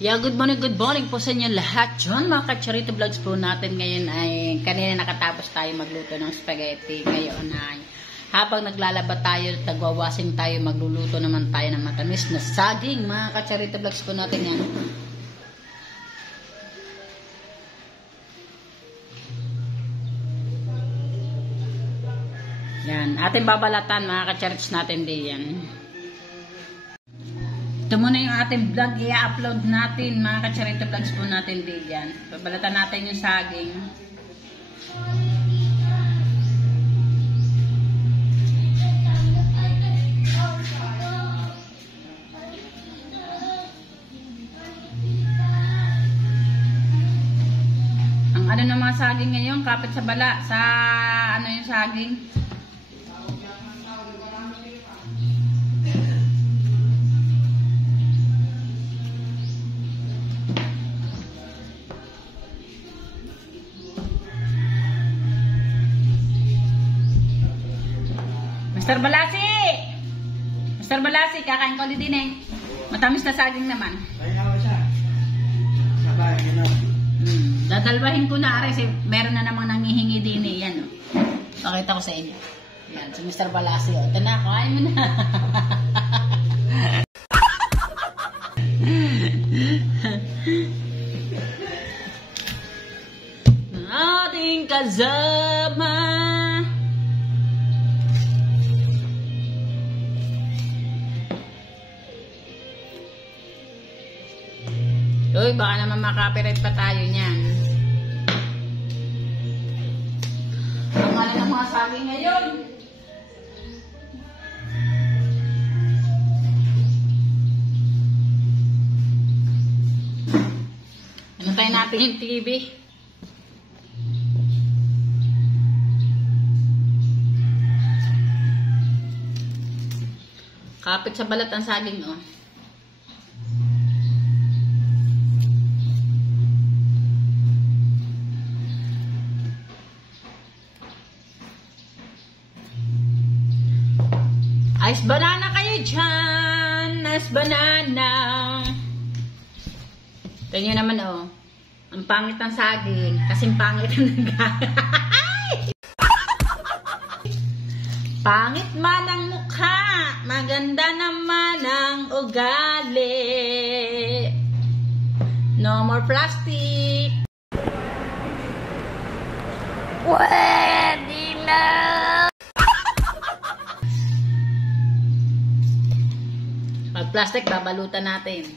Yeah, good morning po sa inyo lahat. John, mga ka-charity vlogs po natin ngayon ay kanina nakatapos tayo magluto ng spaghetti. Ngayon ay habang naglalaba tayo, tagwawasing tayo, magluluto naman tayo ng matamis na saging. Mga ka-charity vlogs po natin yan. Yan, ating babalatan mga ka-charity natin din yan. Ito muna yung ating vlog, i-upload natin, mga ka-charity vlogs po natin din yan. Babalatan natin yung saging. Ang ano ng mga saging ngayon, kapit sa bala, sa ano yung saging? Mr. Balasi! Mr. Balasi, kakain ko ulit din eh. Matamis na saging naman. Kaya siya. Sabay, gano'n. Dadalwahin ko na aray. Meron na namang nangihingi din eh. Yan o. Pakita ko sa inyo. Yan, si Mr. Balasi o. Ito na, kain mo na. Ating kasama. Uy, baka naman makapirate pa tayo niyan. Ang mahal ng mga saging ngayon. Antayin natin yung TV. Kapit sa balat ang saging, oh. Ice banana kayo dyan. Ice banana. Ito nyo naman oh. Ang pangit ng saging. Kasing pangit ng gagawin. Pangit man ang mukha. Maganda naman ang ugali. No more plastic. Pwede na. Pag plastic, babalutan natin.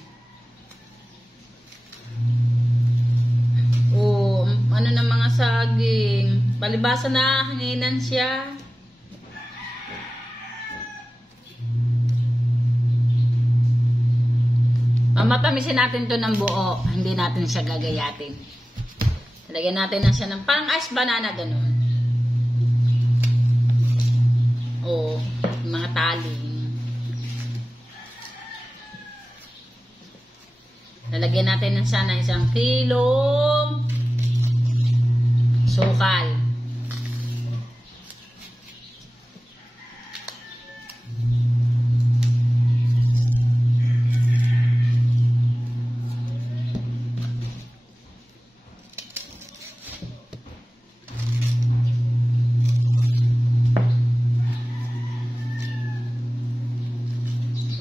Oh, ano na mga saging. Palibasa na, hanginan siya. Mamatamisin natin to ng buo. Hindi natin siya gagayatin. Lagyan natin na siya ng pang-ice banana, ganun. Oh, mga tali. Lalagyan natin ng sana 1 kilong sukal.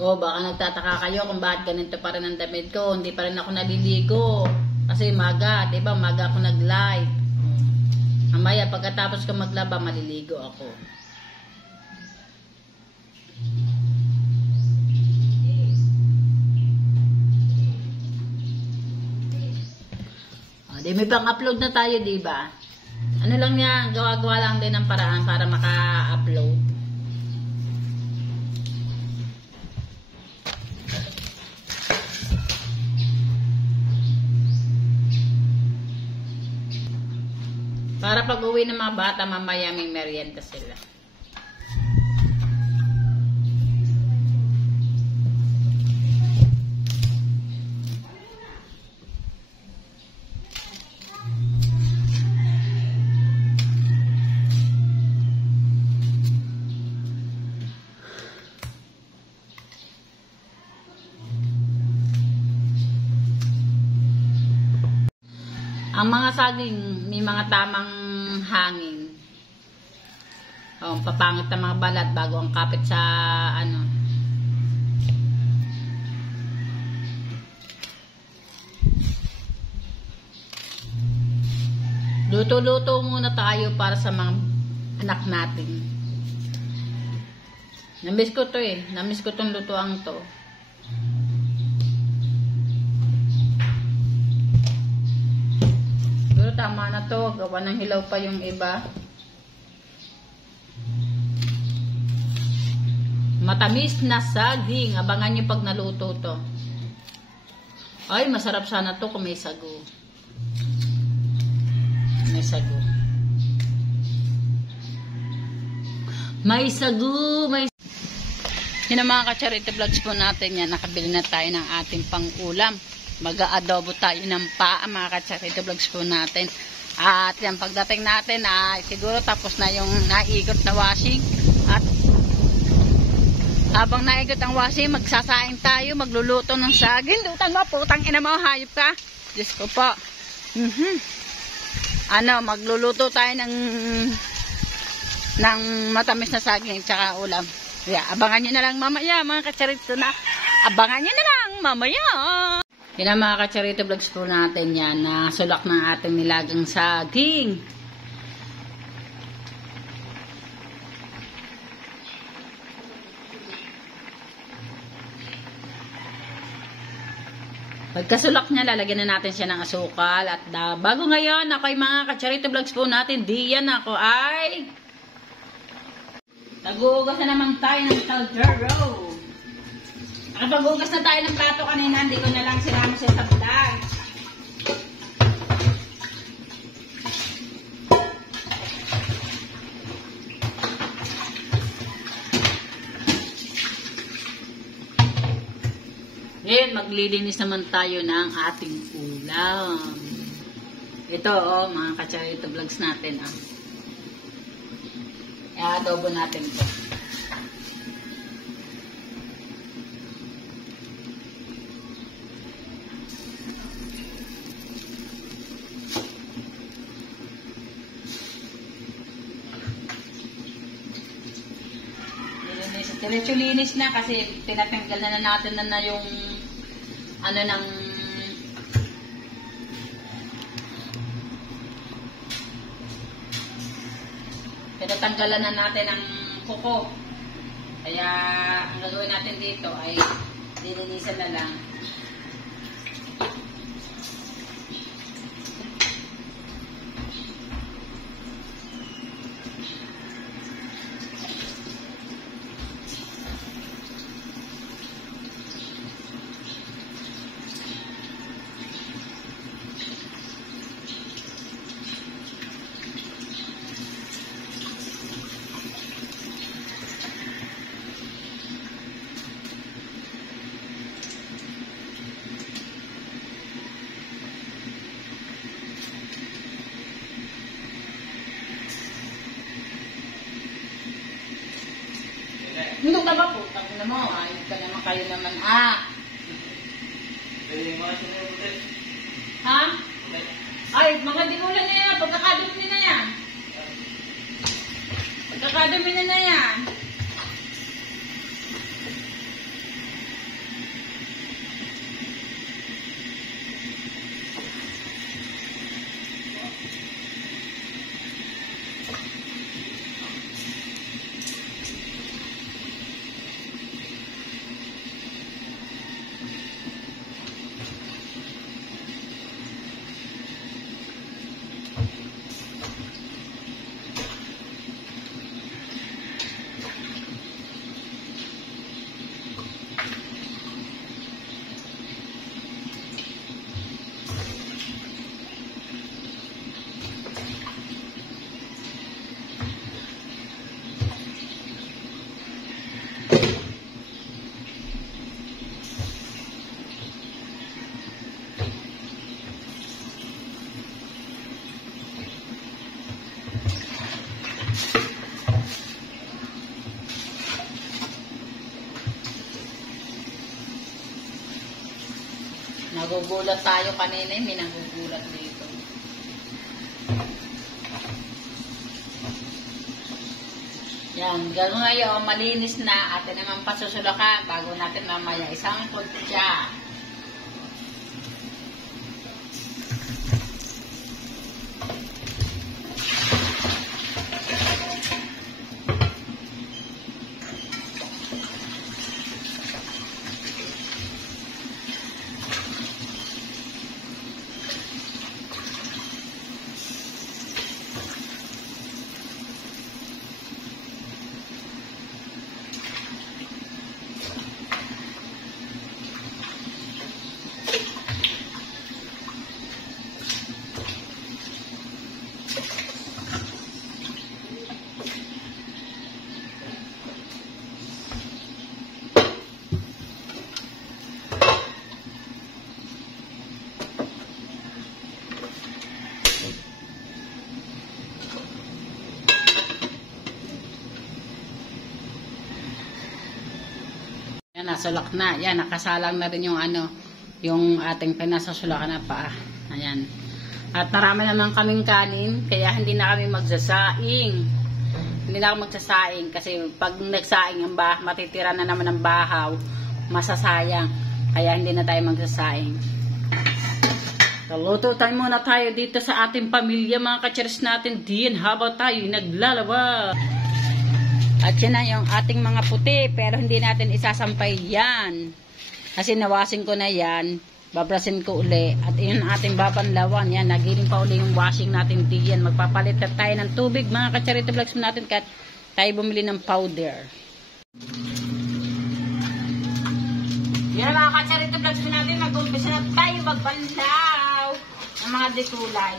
O, baka nagtataka kayo kung bakit ganito pa rin ang damit ko. Hindi pa rin ako naliligo. Kasi maga, diba? Maga ako nag-live. Mamaya, pagkatapos ko maglaba, maliligo ako. O, di may pang-upload na tayo, diba? Ano lang yan, gawa-gawa lang din ng paraan para maka-upload. Para pag uwi ng mga bata, mamaya may merienda sila. Ang mga saging, may mga tamang hangin. O, papangit ang mga balat bago ang kapit sa ano. Luto-luto muna tayo para sa mga anak natin. Namiss ko to eh. Namiss ko tong lutuang to. Pero tama na to. Gawa ng hilaw pa yung iba. Matamis na saging. Abangan nyo pag naluto to. Ay, masarap sana to kung may sago. May sago. May sago. May sago. Yun ang mga ka-charity vlogs po natin yan. Nakabili na tayo ng ating pang-ulam. Mag-aadobo tayo ng paa mga ka-charity vlogs po natin. At yan, pagdating natin, siguro tapos na yung naigot na washing. At habang naigot ang washing, magsasaing tayo, magluluto ng saging. Lutang mo, putang ina mo, hayop ka. Diyos ko po. Magluluto tayo ng matamis na saging tsaka ulam. Yeah, abangan nyo na lang mamaya mga ka-charity na. Abangan nyo na lang mamaya. Yan ang mga ka-charity vlogs po natin yan na sulak ng ating nilagang saging. Pagkasulak niya, lalagyan na natin siya ng asukal. At bago ngayon, ako ay mga ka-charity vlogs po natin, diyan ako ay nag-uugas na naman tayo ng caldero. Nakapag-uugas na tayo ng plato kanina, hindi ko na lang sinama siya sa vlog. Ngayon, maglilinis naman tayo ng ating ulam. Ito, mga ka-charity vlogs natin, I-adobo natin ito. Diretso linis na kasi tinatanggal na natin na yung ng tinatanggalan na natin ang kuko. Kaya ang gagawin natin dito ay lilinisan na lang. Hindi ka ba po? Tapos na mo, ayun ka naman kayo naman, Ha? Ay, mga dinulan na yan. Pagkakadumi na yan. Pagkakadumi na yan. Nagugulat tayo kanina, may nagugulat dito. Yan, gano'n ngayon, malinis na. Atin naman pasusulakan bago natin mamaya isang siya. Yan, nasulak na. Yan, nakasalang na rin yung yung ating pinasasulakan na paa. Ayan. At marami naman kaming kanin, kaya hindi na kami magsasaing. Hindi na ako magsasaing kasi pag nagsaing ang matitira na naman ang bahaw, masasayang. Kaya hindi na tayo magsasaing. So, luto tayo muna tayo dito sa ating pamilya, mga kacharis natin din habang tayo naglalaba. At yan na yung ating mga puti, pero hindi natin isasampay yan. Kasi nawasin ko na yan, babrasin ko uli. At yun ating babanlawan, yan, nagiling pa uli yung washing natin diyan. Magpapalit ka tayo ng tubig, mga ka-charity vlogs natin, kahit tayo bumili ng powder. Yan mga ka-charity vlogs natin, mag-umpisa na tayo magbanlaw ng mga dekulay.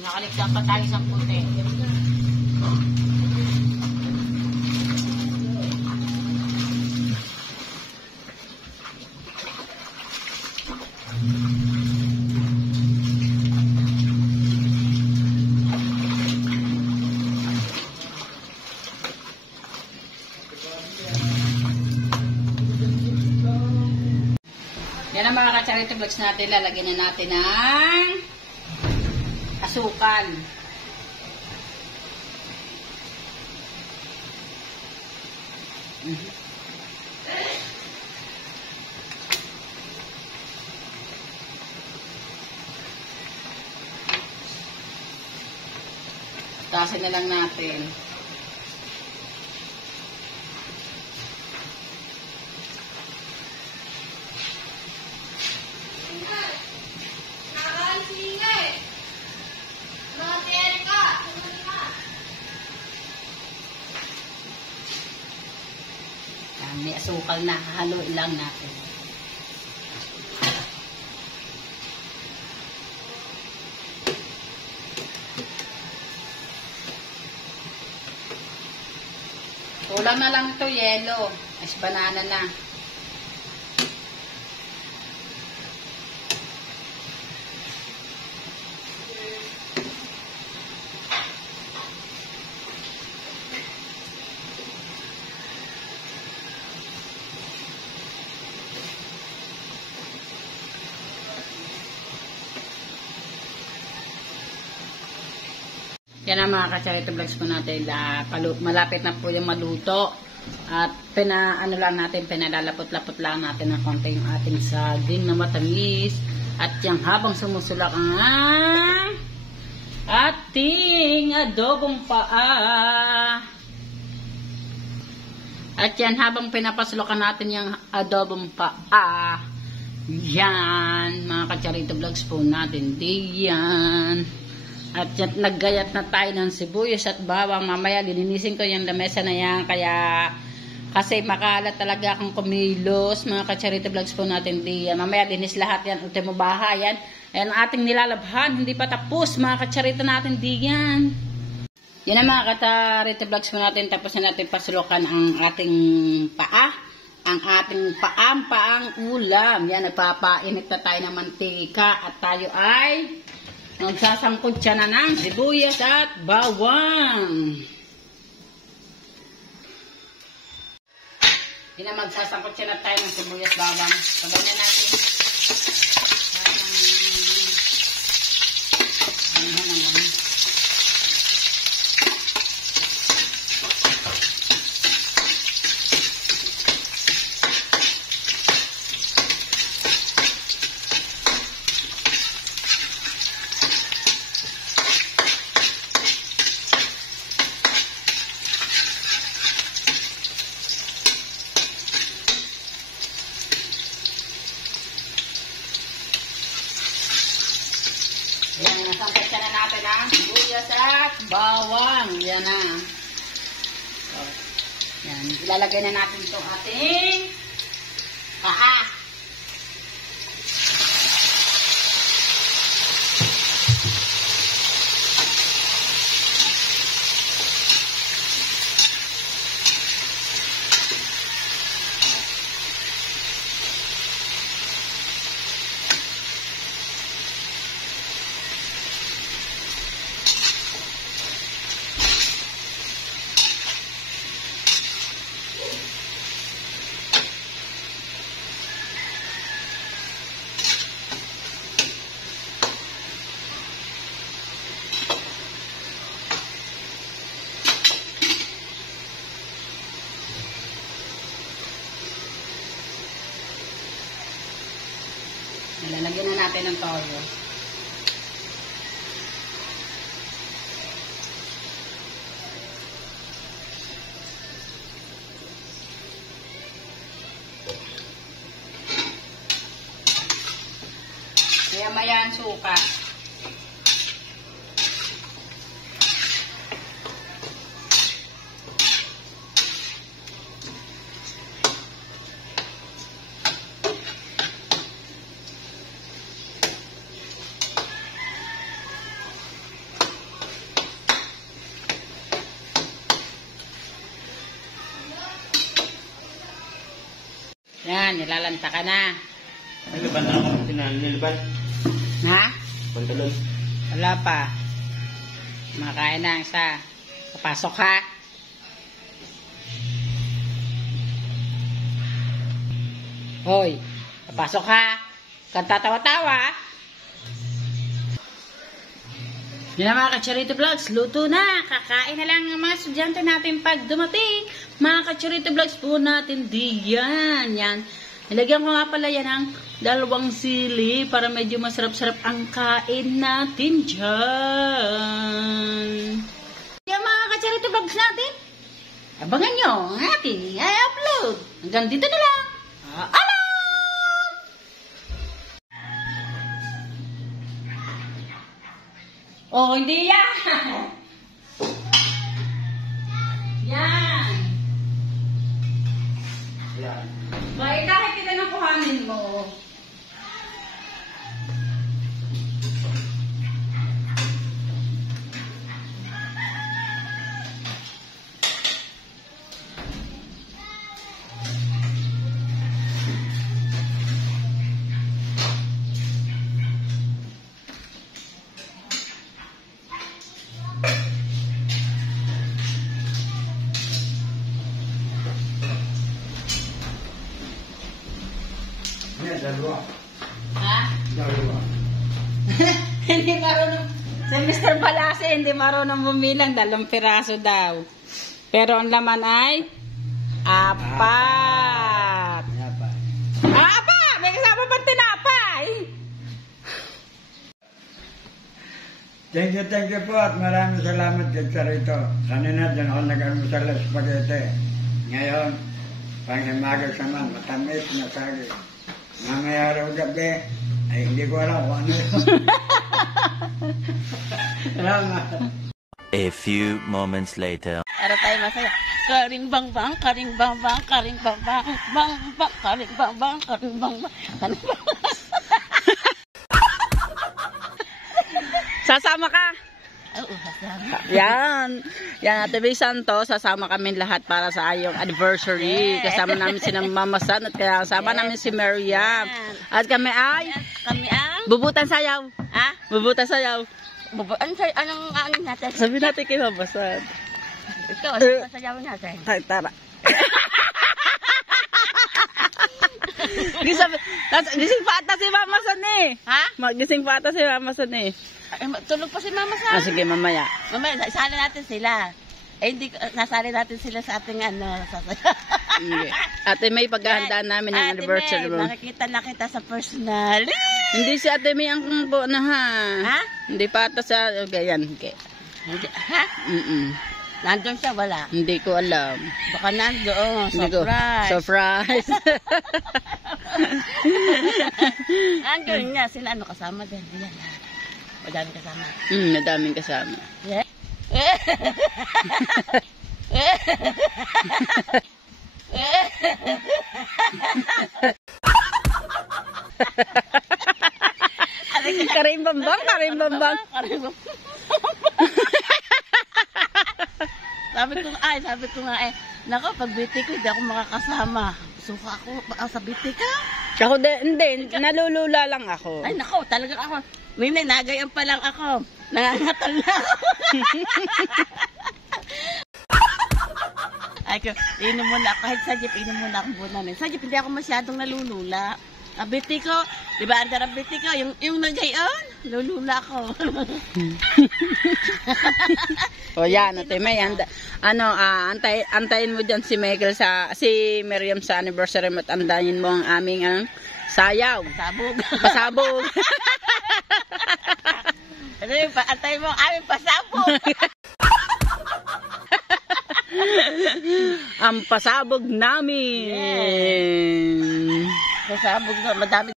Nakaligtan pa tayo sa puti. Yan ang mga ka-charity vlogs natin. Lalagyan na natin ng asukal. Tasin na lang natin. May asukal na. Haluin lang natin. Kulang na lang ito, yelo. As banana na. Yan ang mga ka-charity vlogs po natin. Malapit na po yung maluto. At pinalalapot-lapot lang natin ng konti yung ating saging na matamis. At yan habang sumusulak ang ating adobong paa. At yan habang pinapasulukan natin yung adobong paa. Yan mga ka-charity vlogs po natin. Diyan. At yan, naggayat na tayo ng sibuyas at bawang. Mamaya lilinisin ko yung lamesa na yan. Kasi makalat talaga akong kumilos. Mga ka-charity vlogs po natin diyan. Mamaya linis lahat yan. Ultimo bahay yan. Ayan ang ating nilalabhan. Hindi pa tapos mga ka-charity natin diyan. Yan ang mga ka-charity vlogs po natin. Tapos na natin pasulukan ang ating paa. Ang ating paang ulam. Yan, nagpapainit na tayo ng mantika. At tayo ay magsasangkot siya na ng sibuyas at bawang. Hindi na magsasangkot siya na tayo ng sibuyas bawang. Sabay na natin. Yan, nasangkot na natin ang sibuyas at bawang. Yan na. So, yan, ilalagay na natin itong ating paa. Lalagyan na natin ng toyo. Maya-maya ang suka. Yan, nilalanta ka na. Niliban na ako. Niliban. Ha? Pantalon. Wala pa. Makain na ang isa. Papasok ha. Hoy, papasok ha. Kanta tawa-tawa. Yan na mga ka-charity vlogs, luto na. Kakain na lang ang mga estudyante natin pag dumating. Mga ka-charity vlogs po natin diyan. Yan. Nilagyan ko nga pala yan ng 2 sili para medyo masarap-sarap ang kain natin dyan. Yan mga ka-charity vlogs natin. Abangan nyo ang ating i-upload. Hanggang dito na lang. Alam! Oh, hindi yan! Yan! Bakit kahit ilan ang kuhanin mo? Dalawa. Ha? Dalawa. Hindi marunong. Si Mr. Balase hindi marunong bumilang. 2 piraso daw. Pero ang laman ay 4. Apa! May kasama pang tinapay. Thank you po at maraming salamat dito rito. Kanina dyan ako nag-almusal ng spaghetti. Ngayon, panghimagas naman, matamis na sagi. Mamaya araw gabi, ay hindi ko alam kung ano yun. Salamat. A few moments later. Para tayo masaya. Karing bang bang, karing bang bang, karing bang bang, bang bang, karing bang bang, karing bang bang, karing bang bang. Sasama ka? Oo, kasama. Yan. Yan, Ate May Santo, sasama kami lahat para sa ayong anniversary. Kasama namin si Mama San at kasama namin si Miriam. At kami ay Kami ang... bubutan sayaw. Ha? Bubutan sayaw. Anong natin? Sabi natin kay Mama San. Ito, anong sasayawin natin? Ay, tara. Gising pa ata si Mama San eh. Ha? Gising pa ata si Mama San eh. Ay, tulog pa si Mama Sa. Sige, mamaya. Mamaya, isali natin sila. Eh, hindi, nasali natin sila sa ating Sige. Ate May, paghahandaan namin yung anniversary mo. Nakikita na kita sa personal. Hindi si Ate May ang buo na ha. Ha? Hindi pa ata sa... Okay, yan. Okay. Ha? Mm-mm. Nandun siya, wala. Hindi ko alam. Baka nandoon, Hindi ko- surprise. Surprise. Nandun niya, sila ano kasama din. Yan. Madami kasama. Madaming kasama. Yeah. Karimbambang, karimbambang. Sabi ko nga nako, pag biti ko, hindi ako makakasama. Suka ako, baka sa biti ka. Ako hindi, nalulula lang ako. Ay, nako, talaga ako. May nagayan pa lang ako. Nangangatal na ako. Ay, inom muna ako. Kahit sa jeep, inom muna akong bunan. Sa jeep, hindi ako masyadong nalulula. Ang biti ko, di ba, andar ang biti ko, yung nagayon, lulula ako. O yan, Ate May, antayin mo dyan si Michael si Miriam sa anniversary mo at andayin mo ang aming sayaw. Sabog. Pasabog. Ano yung antay mo ang aming pasabog? Ang pasabog namin. Pasabog na, madami.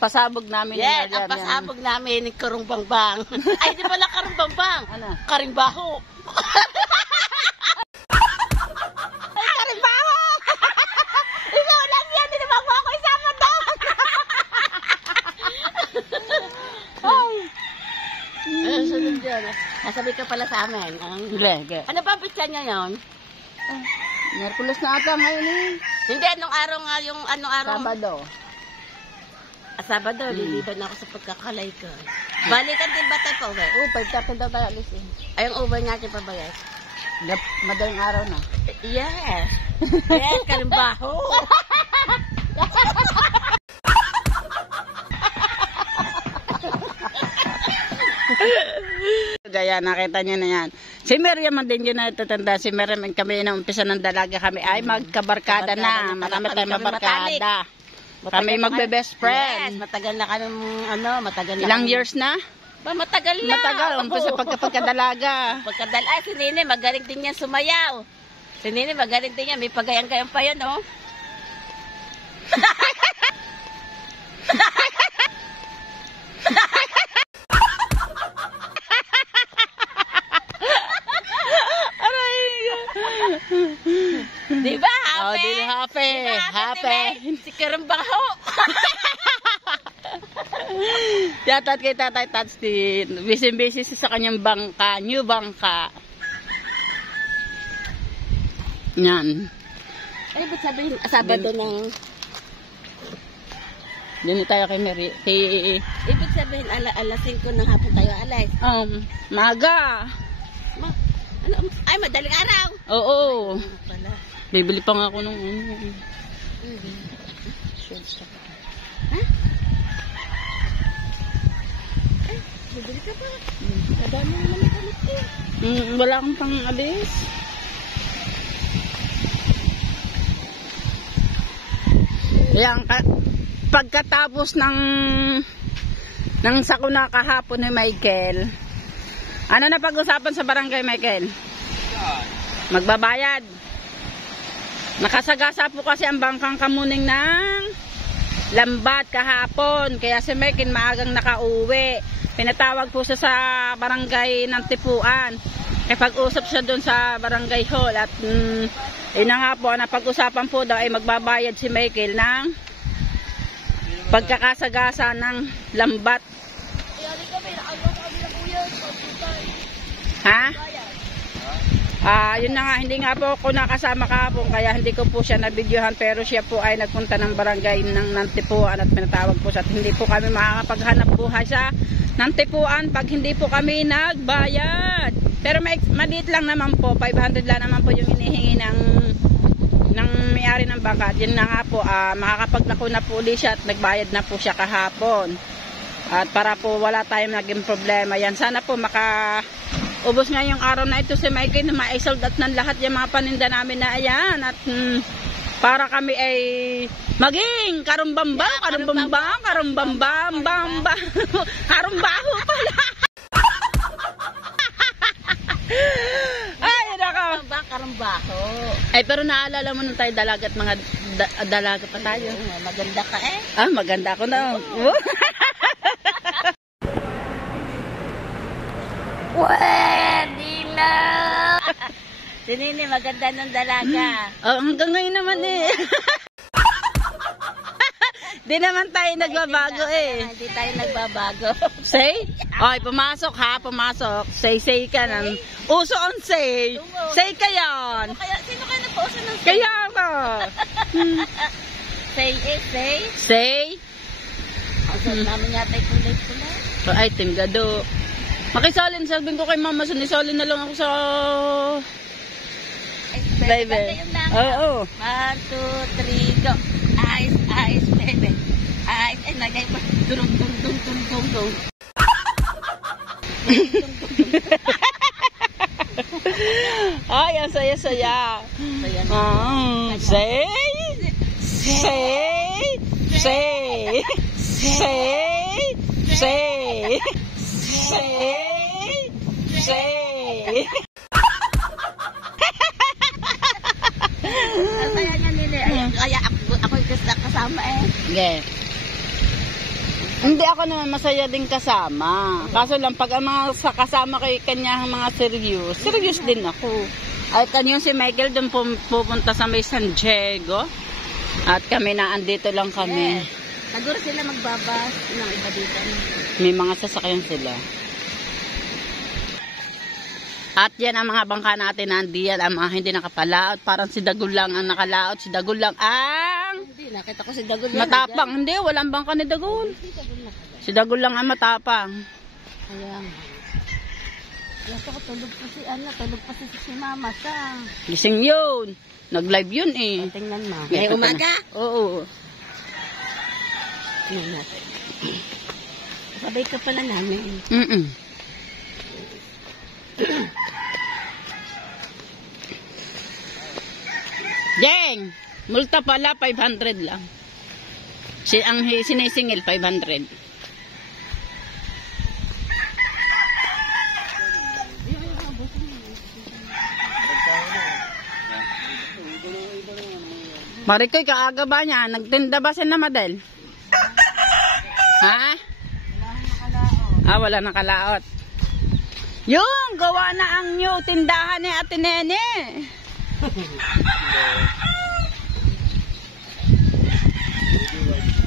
Pasabog namin. Yes, ang pasabog namin ni Karong Bangbang. Ay, di pala Karong Bangbang. Ano? Karingbaho. Ay, karimbaho! Ikaw lang yan, hindi naman mo ako isama doon. Ay. Sunod yun. Nasabi ka pala sa amin. Lege. Ano ba pitsa niya yun? Merkulis na ata ngayon eh. Hindi, anong araw nga yung anong araw? Sabado. Sabado, liliban ako sa pagkakalay ko. Balikan din ba tayo pa uwi? Oo, 5:30 daw tayo alis eh. Ay, yung uwi natin pa ba yan? Madaling araw na. Yes. Yes, kalimbaho. Gaya, nakita niyo na yan. Si Miriam man din yun na tatanda. Si Miriam, kami na umpisa ng dalaga kami. Ay, magkabarkada na. Marami tayong mabarkada. Kami magbe-best Yes, friend. matagal na kami, matagal na. Ilang kami- years na? Ba, matagal na. Matagal. Umpisa pagkadalaga. Si Nene, magaling din yan sumayaw. Si Nene, magaling din yan. May pagayang-gayang pa yan, oh. Di ba? Oh, di happy. Happy. Si Karambaho. Yatat kay Tatay Tats din. Busy sa kanyang bangka. New bangka. Yan. Ay, ba't sabihin, Sabado ng... Dini tayo kay Mary. Ibig sabihin, alas 5 ng hapon tayo alas. Maga. Ay, madaling araw. Oo. Ano pala? Bibili pa nga ako nung Bibili ka pa. Madami naman ang kamit eh. wala akong pang alis. Yan, pagkatapos ng sakuna kahapon ni Michael, ano na pag-usapan sa barangay, Michael? Magbabayad. Nakasagasa po kasi ang bangkang Kamuning ng Lambat kahapon, kaya si Michael maagang nakauwi. Pinatawag po siya sa barangay ng Tipuan. E pag-usap siya doon sa barangay hall at yun na nga po, napag-usapan po daw ay magbabayad si Michael ng pagkakasagasa ng Lambat. Ha? Yun na nga, hindi nga po ako nakasama kahapon kaya hindi ko po siya nabidyohan, pero siya po ay nagpunta ng barangay ng Tipuan at pinatawag po siya at hindi po kami makakapaghanap buhay sa ng Tipuan pag hindi po kami nagbayad. Pero maliit lang naman po, 500 lang naman po yung hinihingi ng may-ari ng bangka. At yun na nga po, makakapaglako na po ulit siya at nagbayad na po siya kahapon. At para po wala tayong naging problema. Yan, sana po makaubos nga yung araw na ito si Mikey na ma-sold out ng lahat yung mga paninda namin na ayan. At para kami ay maging karumbamba karumbaho pala. Ay, nako. Karambaho. Ay, pero naalala mo nung tayo dalaga at mga dalaga pa tayo. Maganda ka eh. Maganda ako na. Pwede na. Si Nini, maganda ng dalaga. Hanggang ngayon naman eh. Di naman tayo nagbabago eh. Hindi tayo nagbabago. Say? Ay, pumasok ha, pumasok. Say ka ng uso on say. Say ka yan. Sino kayo nagpauso ng say? Kaya ka. Say is say? Say? Ang namin yata yung kulay-kulay. Ay, tinggado. Makisalin, sabihin ko kay mama, sunisalin na lang ako sa driver. Oo. 1, 2, 3, go. Ice, baby. Ice, ay, nagay pa. Durong. Ay, ang saya. Say. Kaya niya nila. Kaya ako yung kasama eh. Okay. Hindi ako naman masaya din kasama. Kaso lang pag ang mga kasama kay kanya mga serious din ako. Ay kanyo si Michael doon pupunta sa may San Diego. At kami na andito lang kami. Yes. Siguro sila magbabas ng iba dito. May mga sasakyan sila. At yan ang mga bangka natin nandiyan, ang mga hindi nakapalaot. Parang si Dagul lang ang nakalaot. Si Dagul lang ang Hindi, nakita ko si Dagul. matapang. Hindi, walang bangka ni Dagul. Si Dagul lang ang matapang. Kaya nga. Kaya ko tulog pa si mama siya. Gising yun. Nag-live yun eh. Tingnan mo. May umaga? Oo. Tingnan natin. Sabay ka pala namin. Jeng! Multa pala, 500 lang. Ang sinisingil, 500. Marikoy, kaaga ba niya? Nagtinda ba si Namadel? Ha? Wala nakalaot. Yung, gawa na ang new tindahan ni Ate Nene. Baby wipes.